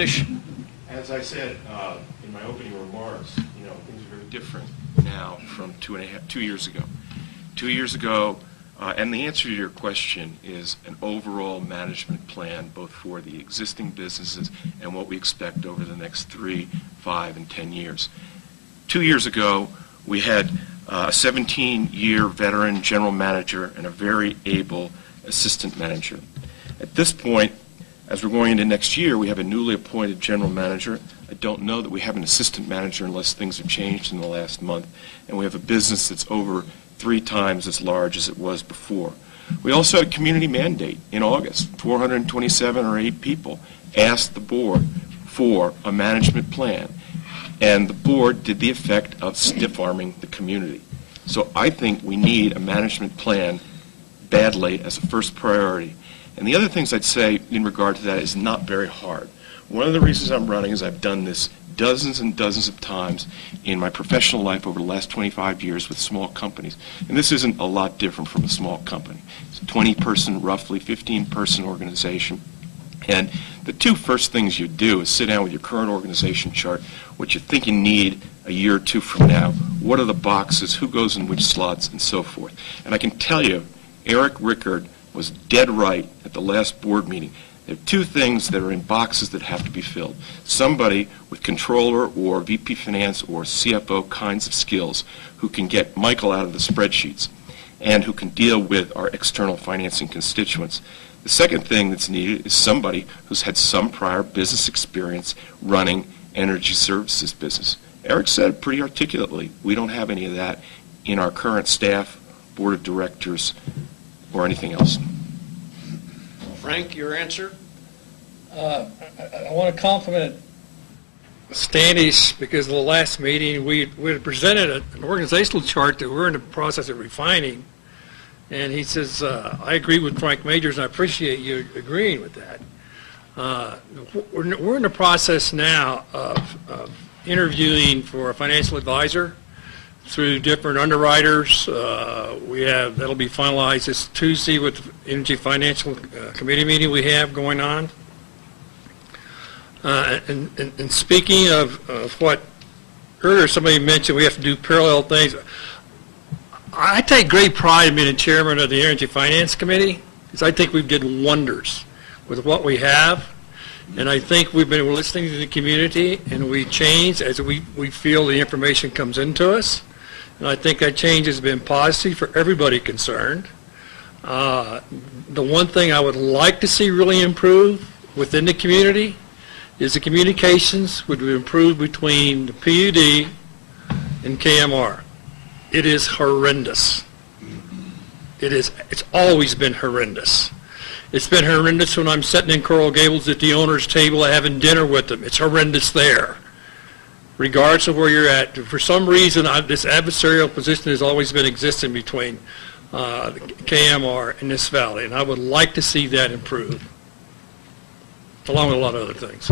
Dish. As I said in my opening remarks, things are very different now from 2 years ago. 2 years ago, and the answer to your question is an overall management plan, both for the existing businesses and what we expect over the next 3, 5, and 10 years. 2 years ago, we had a 17-year veteran general manager and a very able assistant manager. At this point, as we're going into next year, we have a newly appointed general manager. I don't know that we have an assistant manager unless things have changed in the last month. And we have a business that's over 3 times as large as it was before. We also had a community mandate in August. 427 or 8 people asked the board for a management plan. And the board did the effect of stiff-arming the community. So I think we need a management plan badly as a first priority. And the other things I'd say in regard to that is not very hard. One of the reasons I'm running is I've done this dozens and dozens of times in my professional life over the last 25 years with small companies. And this isn't a lot different from a small company. It's a 20-person, roughly 15-person organization. And the 2 first things you do is sit down with your current organization chart, what you think you need a year or 2 from now, what are the boxes, who goes in which slots, and so forth. And I can tell you, Eric Rickard was dead right at the last board meeting. There are 2 things that are in boxes that have to be filled. Somebody with controller or VP finance or CFO kinds of skills who can get Michael out of the spreadsheets and who can deal with our external financing constituents. The second thing that's needed is somebody who's had some prior business experience running energy services business. Eric said it pretty articulately. We don't have any of that in our current staff, board of directors, or anything else. Frank, your answer? I want to compliment Standish because of the last meeting we had presented an organizational chart that we're in the process of refining, and he says, I agree with Frank Majors, and I appreciate you agreeing with that. We're in the process now of interviewing for a financial advisor through different underwriters. That'll be finalized this Tuesday with the Energy Financial Committee meeting we have going on. And speaking of what earlier somebody mentioned, we have to do parallel things. I take great pride in being the chairman of the Energy Finance Committee because I think we've done wonders with what we have. And I think we've been listening to the community, and we change as we feel the information comes into us. And I think that change has been positive for everybody concerned. The one thing I would like to see really improve within the community is the communications would improve between the PUD and KMR. It is horrendous. It's always been horrendous. It's been horrendous when I'm sitting in Coral Gables at the owner's table having dinner with them. It's horrendous there, regardless of where you're at. For some reason, this adversarial position has always been existing between KMR and this valley, and I would like to see that improve, along with a lot of other things.